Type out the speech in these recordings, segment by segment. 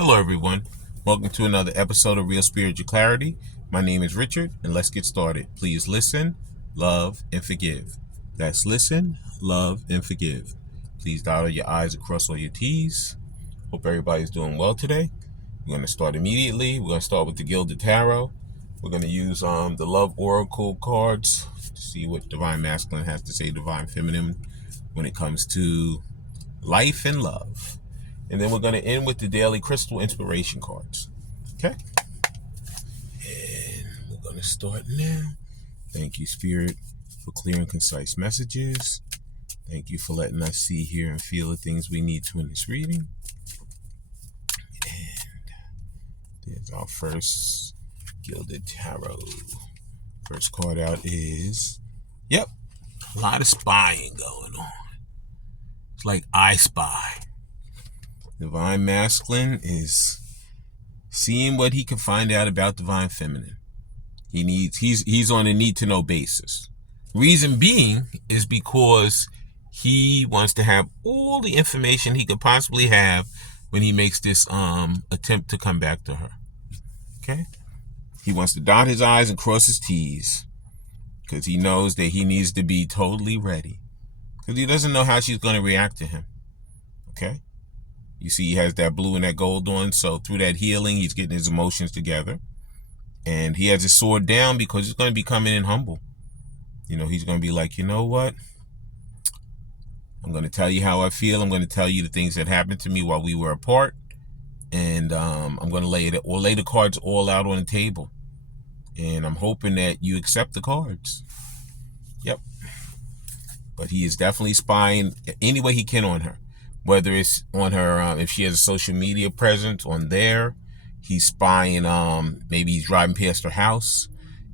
Hello, everyone. Welcome to another episode of Real Spiritual Clarity. My name is Richard, and let's get started. Please listen, love, and forgive. That's listen, love, and forgive. Please dot all your I's and cross all your T's. Hope everybody's doing well today. We're going to start immediately. We're going to start with the Gilded Tarot. We're going to use the Love Oracle cards to see what Divine Masculine has to say, Divine Feminine, when it comes to life and love. And then we're going to end with the Daily Crystal Inspiration cards. Okay? And we're going to start now. Thank you, Spirit, for clear and concise messages. Thank you for letting us see, hear, and feel the things we need to in this reading. And there's our first Gilded Tarot. First card out is, a lot of spying going on. It's like I Spy. Divine Masculine is seeing what he can find out about Divine Feminine. He's on a need-to-know basis. Reason being is because he wants to have all the information he could possibly have when he makes this attempt to come back to her. Okay? He wants to dot his I's and cross his T's because he knows that he needs to be totally ready because he doesn't know how she's going to react to him. Okay? You see, he has that blue and that gold on. So through that healing, he's getting his emotions together. And he has his sword down because he's going to be coming in humble. You know, he's going to be like, you know what? I'm going to tell you how I feel. I'm going to tell you the things that happened to me while we were apart. And I'm going to lay the cards all out on the table. And I'm hoping that you accept the cards. Yep. But he is definitely spying any way he can on her. Whether it's on her, if she has a social media presence on there, he's spying, maybe he's driving past her house.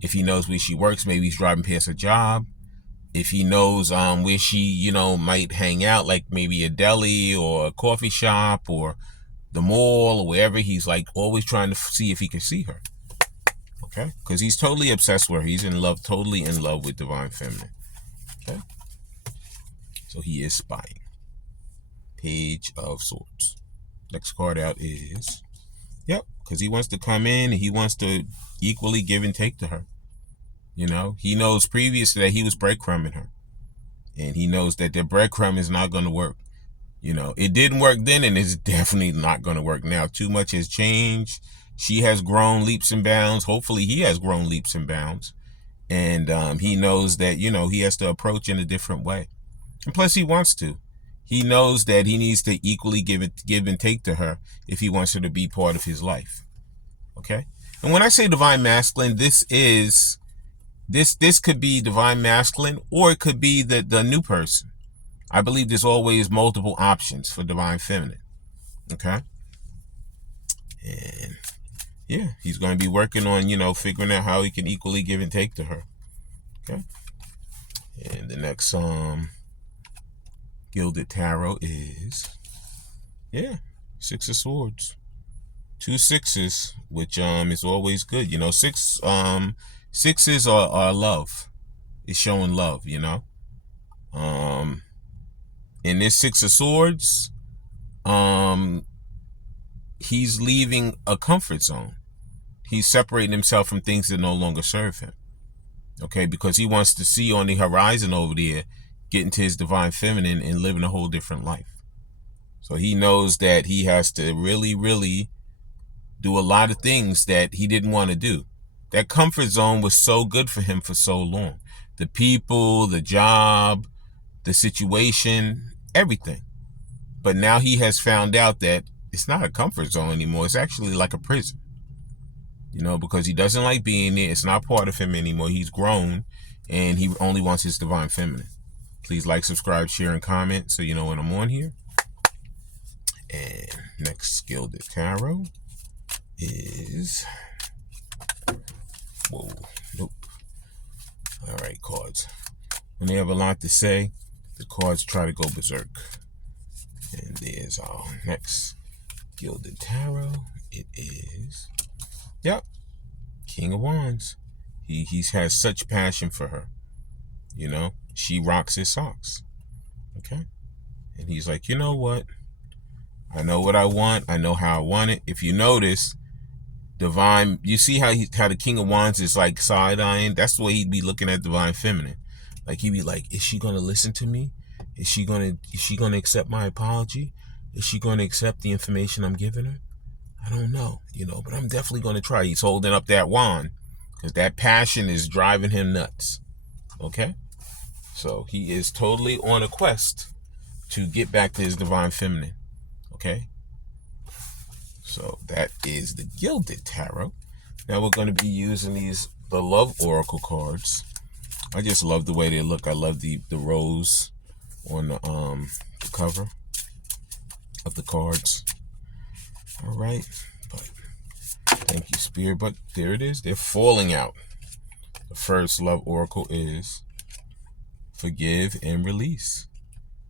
If he knows where she works, maybe he's driving past her job. If he knows where she, might hang out, like maybe a deli or a coffee shop or the mall or wherever, he's like always trying to see if he can see her. Okay? Because he's totally obsessed with her. He's totally in love with Divine Feminine. Okay? So he is spying. Page of Swords. Next card out is, because he wants to come in and he wants to equally give and take to her. He knows previous to that he was breadcrumbing her. And he knows that the breadcrumb is not going to work. It didn't work then and it's definitely not going to work now. Too much has changed. She has grown leaps and bounds. Hopefully he has grown leaps and bounds. And he knows that, he has to approach in a different way. And plus he wants to. He knows that he needs to equally give and take to her if he wants her to be part of his life. Okay? And when I say Divine Masculine, this could be Divine Masculine or it could be the new person. I believe there's always multiple options for Divine Feminine. Okay? And he's going to be working on, figuring out how he can equally give and take to her. Okay? And the next Gilded Tarot is, Six of Swords. 2 6s, which is always good. Sixes are love. It's showing love, in this 6 of Swords, he's leaving a comfort zone. He's separating himself from things that no longer serve him. Okay, because he wants to see on the horizon over there, get into his Divine Feminine and live in a whole different life. So he knows that he has to really, really do a lot of things that he didn't want to do. That comfort zone was so good for him for so long. The people, the job, the situation, everything. But now he has found out that it's not a comfort zone anymore. It's actually like a prison. Because he doesn't like being there. It's not part of him anymore. He's grown and he only wants his Divine Feminine. Please like, subscribe, share, and comment so you know when I'm on here. And next Gilded Tarot is, All right, cards. When they have a lot to say, the cards try to go berserk. And there's our next Gilded Tarot. It is, King of Wands. He has such passion for her. She rocks his socks. Okay? And he's like, you know what? I know what I want. I know how I want it. If you notice, divine, you see how the King of Wands is like side-eyeing? That's the way he'd be looking at divine feminine. Like he'd be like, is she gonna listen to me? Is she gonna accept my apology? Is she gonna accept the information I'm giving her? I don't know, but I'm definitely gonna try. He's holding up that wand because that passion is driving him nuts. Okay? So he is totally on a quest to get back to his divine feminine. Okay? So that is the Gilded Tarot. Now we're going to be using the Love Oracle cards. I just love the way they look. I love the rose on the cover of the cards. All right. But thank you, Spirit. But there it is. They're falling out. The first Love Oracle is forgive and release.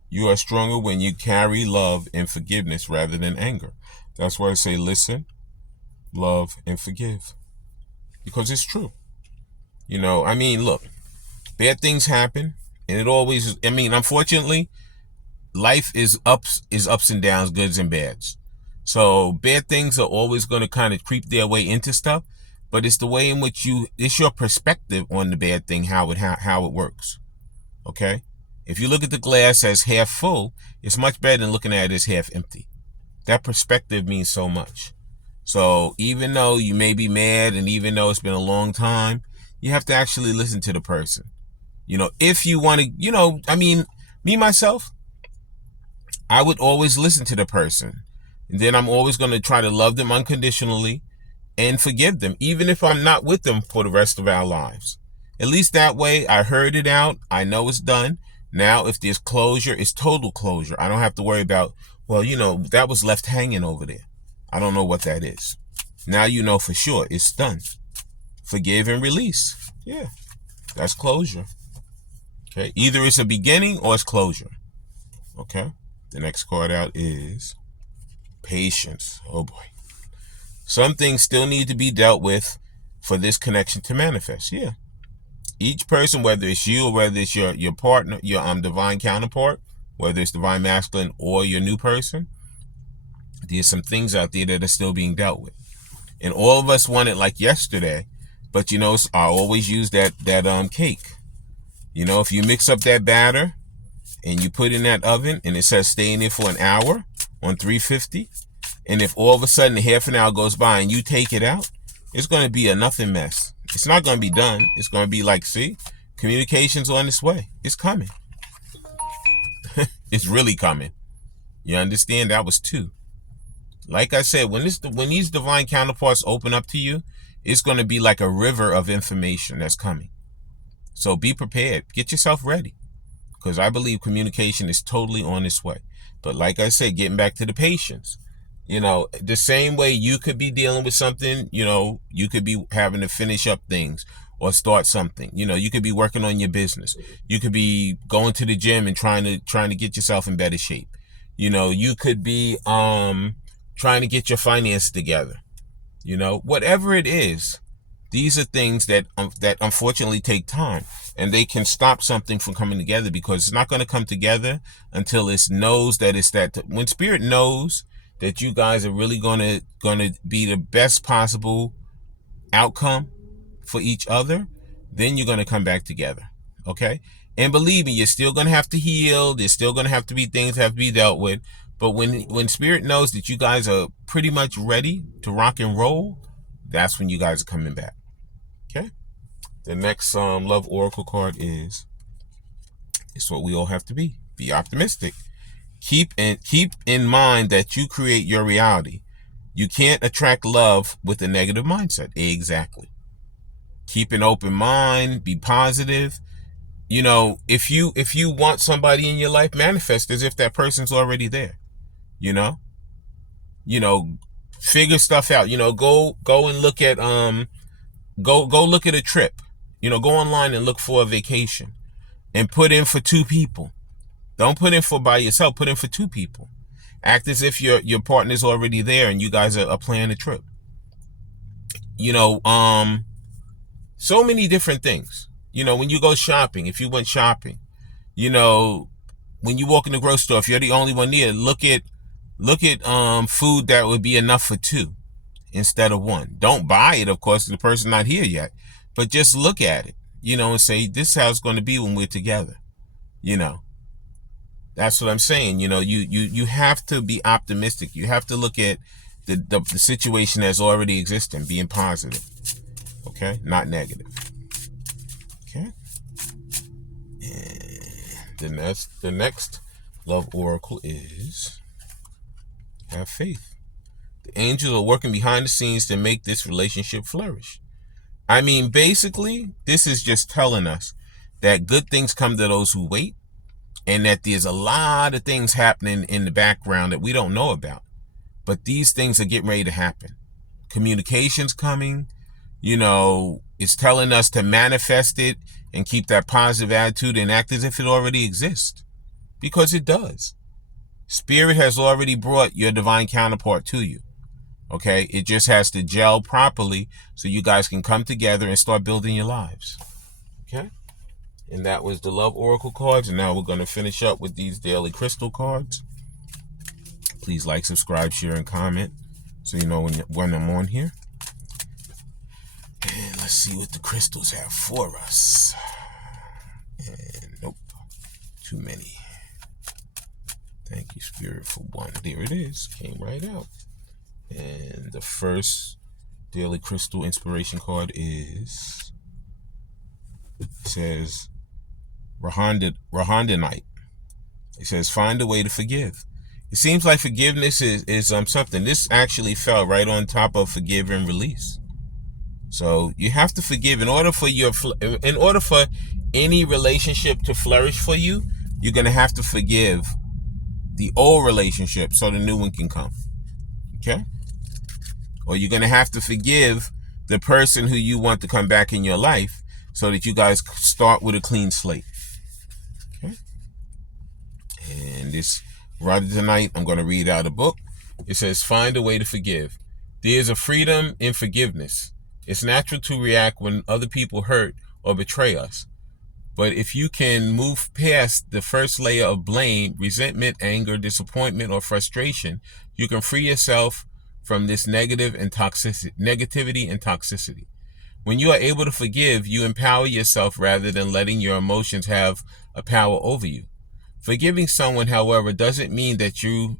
You are stronger when you carry love and forgiveness rather than anger. That's why I say listen, love, and forgive. Because it's true. Look, bad things happen. And it always, unfortunately, life is ups and downs, goods and bads. So bad things are always going to kind of creep their way into stuff. But it's the way in which it's your perspective on the bad thing, how it works. Okay? If you look at the glass as half full, it's much better than looking at it as half empty. That perspective means so much. So even though you may be mad and even though it's been a long time, you have to actually listen to the person. If you want to, me, myself, I would always listen to the person. And then I'm always going to try to love them unconditionally and forgive them, even if I'm not with them for the rest of our lives. At least that way, I heard it out. I know it's done. Now, if there's closure, it's total closure. I don't have to worry about, that was left hanging over there. I don't know what that is. Now you know for sure it's done. Forgive and release. Yeah, that's closure. Okay, either it's a beginning or it's closure. Okay, the next card out is patience. Oh boy. Some things still need to be dealt with for this connection to manifest. Yeah. Each person, whether it's you or whether it's your partner, your divine counterpart, whether it's divine masculine or your new person, there's some things out there that are still being dealt with. And all of us want it like yesterday, but I always use that cake. If you mix up that batter and you put it in that oven and it says stay in there for an hour on 350, and if all of a sudden half an hour goes by and you take it out, it's going to be a nothing mess. It's not going to be done. It's going to be like, see, communication's on its way. It's coming. It's really coming. You understand? That was 2. Like I said, when these divine counterparts open up to you, it's going to be like a river of information that's coming. So be prepared. Get yourself ready. Because I believe communication is totally on its way. But like I said, getting back to the patience. The same way you could be dealing with something, you could be having to finish up things or start something. You could be working on your business. You could be going to the gym and trying to get yourself in better shape. You could be trying to get your finance together. Whatever it is, these are things that unfortunately take time, and they can stop something from coming together because it's not going to come together until it knows that it's that. When Spirit knows that you guys are really gonna be the best possible outcome for each other, then you're gonna come back together. Okay? And believe me, you're still gonna have to heal. There's still gonna have to be things that have to be dealt with. But when Spirit knows that you guys are pretty much ready to rock and roll, that's when you guys are coming back. Okay? The next Love Oracle card is what we all have to be. Be optimistic. Keep in mind that you create your reality. You can't attract love with a negative mindset. Exactly. Keep an open mind. Be positive. If you want somebody in your life, manifest as if that person's already there. Figure stuff out. Go and look at go look at a trip. Go online and look for a vacation and put in for 2 people. Don't put in for by yourself. Put in for 2 people. Act as if your partner's already there and you guys are planning a trip. So many different things. When you go shopping, if you went shopping, when you walk in the grocery store, if you're the only one there, look at Look at food that would be enough for two instead of one. Don't buy it, of course, the person's not here yet, but just look at it, and say, this is how it's going to be when we're together. That's what I'm saying. You have to be optimistic. You have to look at the situation as already existing, being positive. Okay, not negative. Okay. And the next love oracle is have faith. The angels are working behind the scenes to make this relationship flourish. I mean, basically, this is just telling us that good things come to those who wait, and that there's a lot of things happening in the background that we don't know about. But these things are getting ready to happen. Communication's coming. It's telling us to manifest it and keep that positive attitude and act as if it already exists. Because it does. Spirit has already brought your divine counterpart to you. Okay? It just has to gel properly so you guys can come together and start building your lives. Okay? And that was the Love Oracle cards. And now we're going to finish up with these daily crystal cards. Please like, subscribe, share, and comment so you know when I'm on here. And let's see what the crystals have for us. And nope, too many. Thank you, Spirit, for one. There it is. Came right out. And the first daily crystal inspiration card is, it says, Rahandanite. It says, find a way to forgive. It seems like forgiveness is something. This actually fell right on top of forgive and release. So you have to forgive in order for any relationship to flourish for you. You're gonna have to forgive the old relationship so the new one can come. Okay? Or you're gonna have to forgive the person who you want to come back in your life so that you guys start with a clean slate. Okay? And this rather tonight, I'm going to read out a book. It says, find a way to forgive. There is a freedom in forgiveness. It's natural to react when other people hurt or betray us. But if you can move past the first layer of blame, resentment, anger, disappointment, or frustration, you can free yourself from this negativity and toxicity. When you are able to forgive, you empower yourself rather than letting your emotions have a power over you. Forgiving someone, however, doesn't mean that you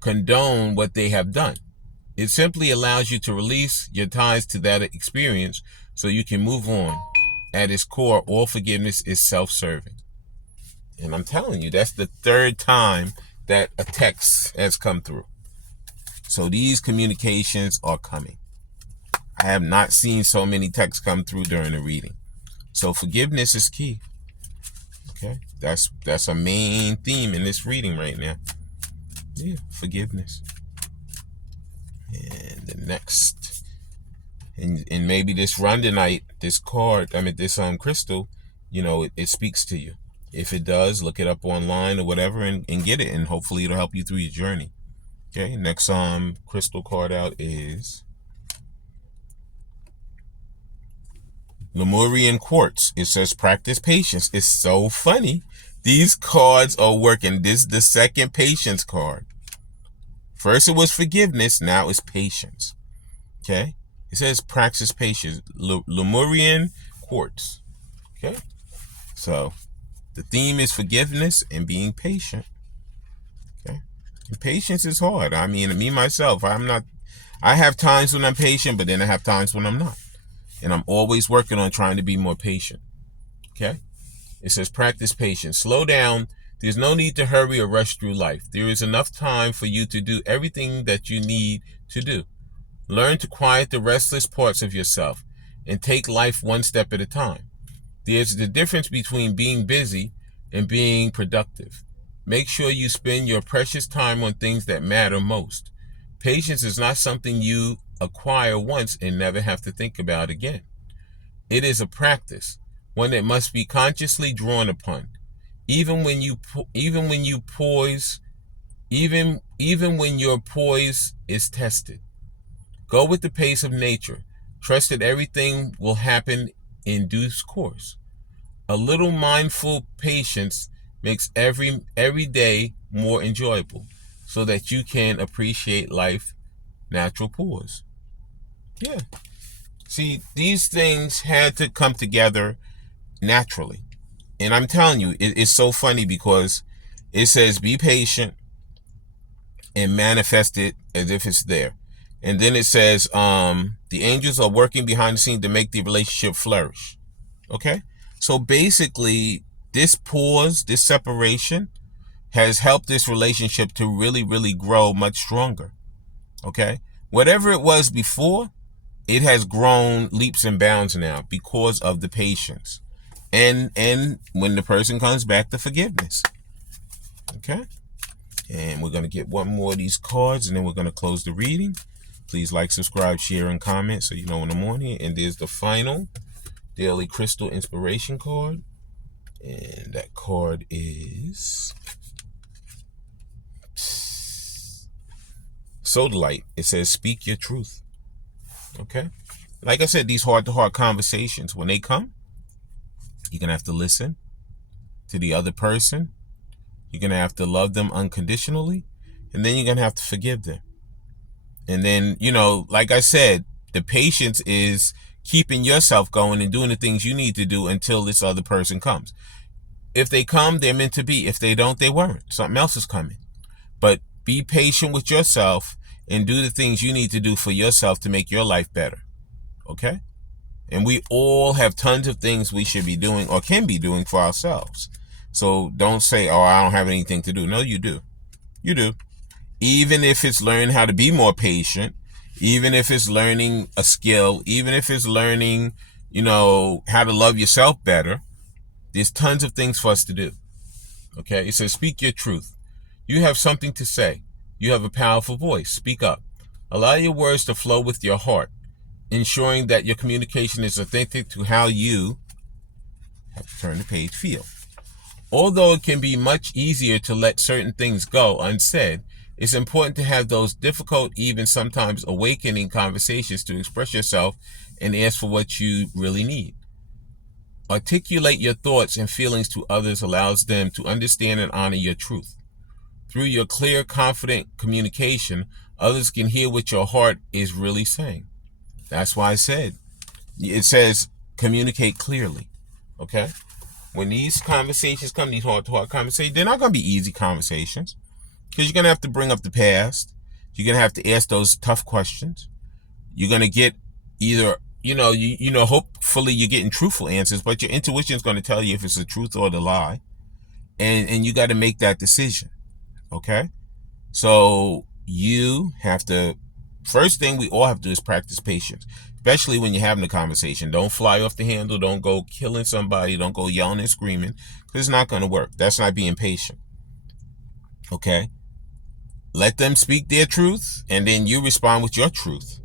condone what they have done. It simply allows you to release your ties to that experience so you can move on. At its core, all forgiveness is self-serving. And I'm telling you, that's the third time that a text has come through. So these communications are coming. I have not seen so many texts come through during the reading. So forgiveness is key. Okay, that's a main theme in this reading right now. Yeah, forgiveness. And the next, and maybe this rhodonite, this card, this crystal, it speaks to you. If it does, look it up online or whatever and get it, and hopefully it'll help you through your journey. Okay, next crystal card out is Lemurian quartz. It says practice patience. It's so funny. These cards are working. This is the second patience card. First it was forgiveness. Now it's patience. Okay. It says practice patience. Lemurian quartz. Okay. So the theme is forgiveness and being patient. Okay. And patience is hard. Me myself, I have times when I'm patient, but then I have times when I'm not. And I'm always working on trying to be more patient. Okay? It says practice patience. Slow down. There's no need to hurry or rush through life. There is enough time for you to do everything that you need to do. Learn to quiet the restless parts of yourself and take life one step at a time. There's the difference between being busy and being productive. Make sure you spend your precious time on things that matter most. Patience is not something you acquire once and never have to think about again. It is a practice, one that must be consciously drawn upon. Even when your poise is tested. Go with the pace of nature. Trust that everything will happen in due course. A little mindful patience makes every day more enjoyable. so that you can appreciate life, natural pause. Yeah. See, these things had to come together naturally. And I'm telling you, it's so funny because it says be patient and manifest it as if it's there. And then it says the angels are working behind the scene to make the relationship flourish. Okay? So basically, this pause, this separation has helped this relationship to really, really grow much stronger. Okay? Whatever it was before, it has grown leaps and bounds now because of the patience. And when the person comes back, the forgiveness. Okay? And we're going to get one more of these cards, and then we're going to close the reading. Please like, subscribe, share, and comment so you know when I'm on here. And there's the final Daily Crystal Inspiration card. And that card is Sodalite. It says, speak your truth. Okay? Like I said, these heart-to-heart conversations, when they come, you're going to have to listen to the other person. You're going to have to love them unconditionally. And then you're going to have to forgive them. And then, like I said, the patience is keeping yourself going and doing the things you need to do until this other person comes. If they come, they're meant to be. If they don't, they weren't. Something else is coming. But be patient with yourself and do the things you need to do for yourself to make your life better. Okay? And we all have tons of things we should be doing or can be doing for ourselves. So don't say, oh, I don't have anything to do. No, you do. You do. Even if it's learning how to be more patient, even if it's learning a skill, even if it's learning, how to love yourself better, there's tons of things for us to do. Okay? It says, speak your truth. You have something to say. You have a powerful voice. Speak up. Allow your words to flow with your heart, ensuring that your communication is authentic to how you, have to turn the page, feel. Although it can be much easier to let certain things go unsaid, it's important to have those difficult, even sometimes awakening conversations to express yourself and ask for what you really need. Articulate your thoughts and feelings to others allows them to understand and honor your truth. Through your clear, confident communication, others can hear what your heart is really saying. That's why I said, it says communicate clearly. Okay? When these conversations come, these heart-to-heart conversations, they're not going to be easy conversations because you're going to have to bring up the past. You're going to have to ask those tough questions. You're going to get either, hopefully you're getting truthful answers, but your intuition is going to tell you if it's the truth or the lie. And you got to make that decision. Okay? So you have to, first thing we all have to do is practice patience, especially when you're having a conversation. Don't fly off the handle. Don't go killing somebody. Don't go yelling and screaming because it's not going to work. That's not being patient. Okay? Let them speak their truth, and then you respond with your truth,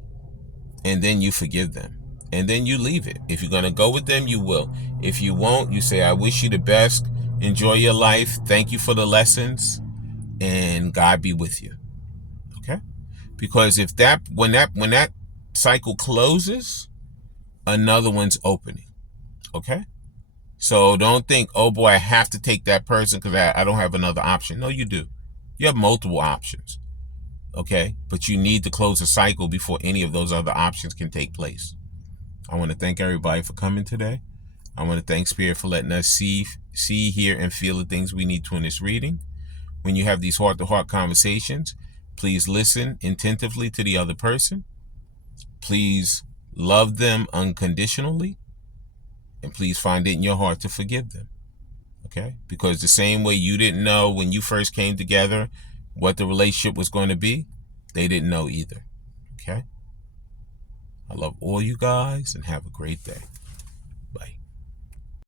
and then you forgive them, and then you leave it. If you're going to go with them, you will. If you won't, you say, I wish you the best. Enjoy your life. Thank you for the lessons, and God be with you. Okay? Because if when that cycle closes, another one's opening. Okay? So don't think, oh boy, I have to take that person because I don't have another option. No, you do. You have multiple options. Okay? But you need to close the cycle before any of those other options can take place. I want to thank everybody for coming today. I want to thank Spirit for letting us see, hear, and feel the things we need to in this reading. When you have these heart-to-heart conversations, please listen attentively to the other person. Please love them unconditionally. And please find it in your heart to forgive them. Okay? Because the same way you didn't know when you first came together what the relationship was going to be, they didn't know either. Okay? I love all you guys and have a great day.